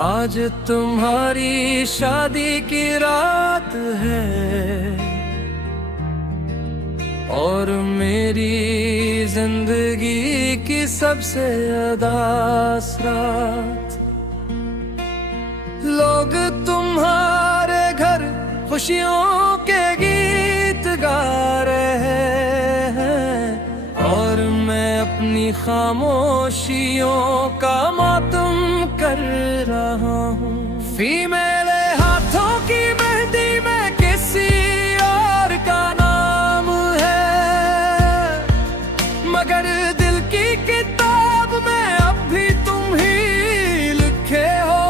आज तुम्हारी शादी की रात है और मेरी जिंदगी की सबसे उदास रात। लोग तुम्हारे घर खुशियों के गीत गा रहे हैं और मैं अपनी खामोशियों का मातम कर रहा हूँ। फीमेल हाथों की मेहंदी में किसी और का नाम है, मगर दिल की किताब में अब भी तुम ही लिखे हो।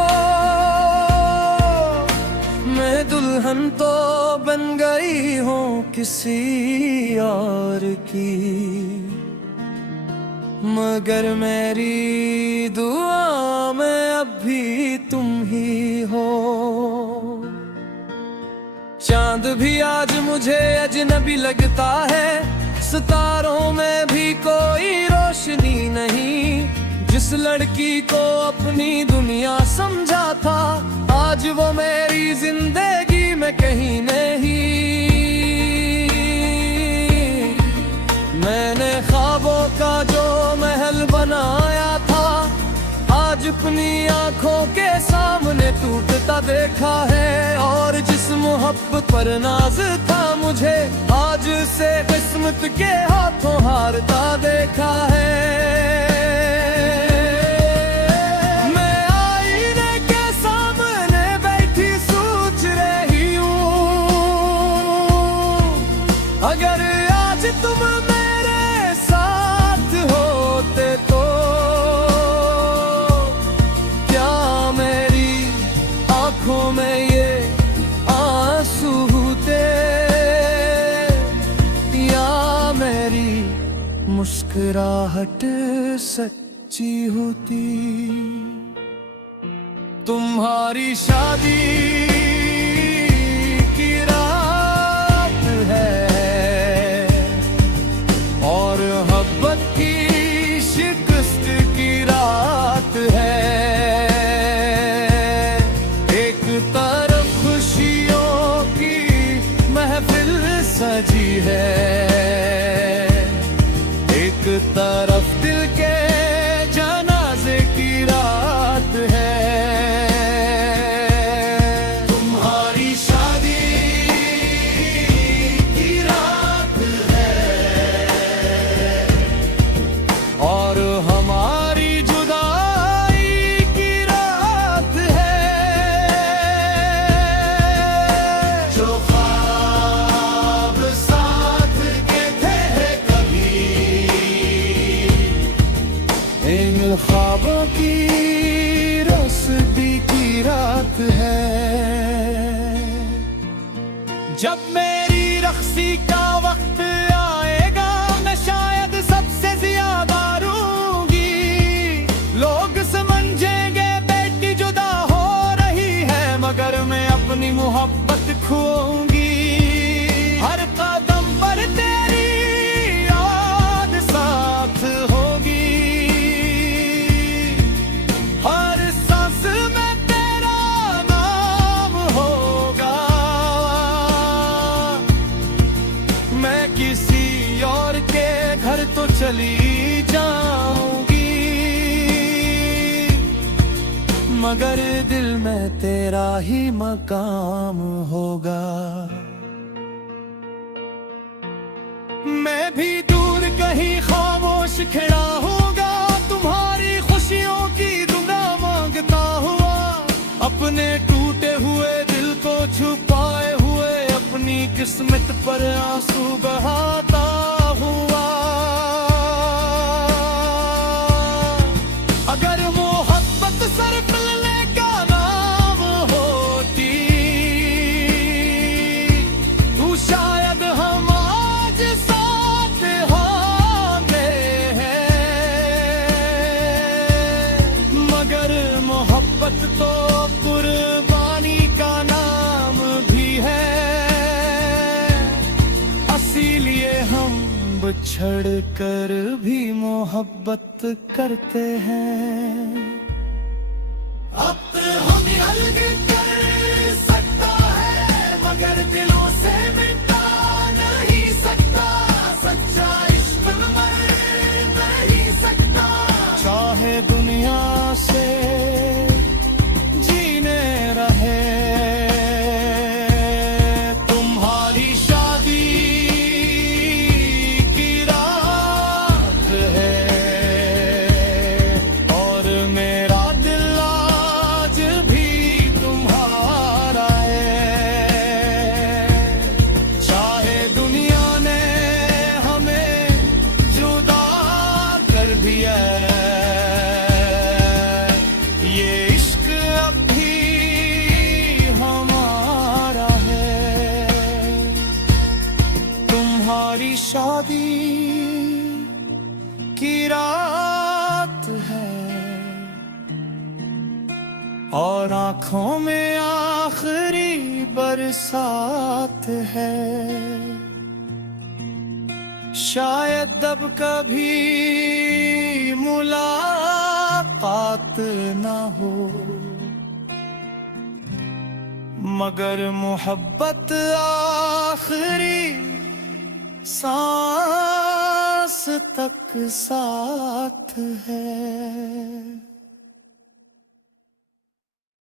मैं दुल्हन तो बन गई हूँ किसी और की, मगर मेरी दुआ में अब भी तुम ही हो। चांद भी आज मुझे अजनबी लगता है, सितारों में भी कोई रोशनी नहीं। जिस लड़की को अपनी दुनिया समझा था, आज वो मेरी जिंदगी में कहीं नहीं। मैंने ख्वाबों का जो महल बनाया था, आज अपनी आंखों के सामने टूटता देखा है। और जिस मोहब्बत पर नाज था मुझे, आज से किस्मत के हाथों हारता देखा है। मैं आईने के सामने बैठी सोच रही हूँ, अगर आज तुम में ये आंसू होते या मेरी मुस्कुराहट सच्ची होती। तुम्हारी शादी की रात है और मोहब्बत की शिकस्त की रात है। सजी है, एक तरफ दिल के जनाजे की रात है। तुम्हारी शादी की रात है और हमारी जुदाई की रात है। जो ख्वाबों की रस्दी की रात है। जब मेरी रख्सी का वक्त आएगा, मैं शायद सबसे ज्यादा रूंगी। लोग समझेंगे बेटी जुदा हो रही है, मगर मैं अपनी मोहब्बत खोऊंगी। हर कदम पर तेरी याद साथ होगी, किसी और के घर तो चली जाऊंगी, मगर दिल में तेरा ही मकाम होगा। मैं भी दूर कहीं खामोश खड़ा होगा, तुम्हारी खुशियों की दुआ मांगता हुआ। अपने टूटे हुए दिल को छुपाए हुए अपनी किस्मत पर आंसू बहाता हुआ। अगर मोहब्बत सिर्फ मिलने का नाम होती, तो शायद हम आज साथ होंगे हैं, मगर मोहब्बत तो कुर्बानी का नाम भी है। इसीलिए हम बिछड़ कर भी मोहब्बत करते हैं। की रात है और आंखों में आखिरी बरसात है। शायद अब कभी मुलाकात ना हो, मगर मोहब्बत आखिरी सांस तक साथ है।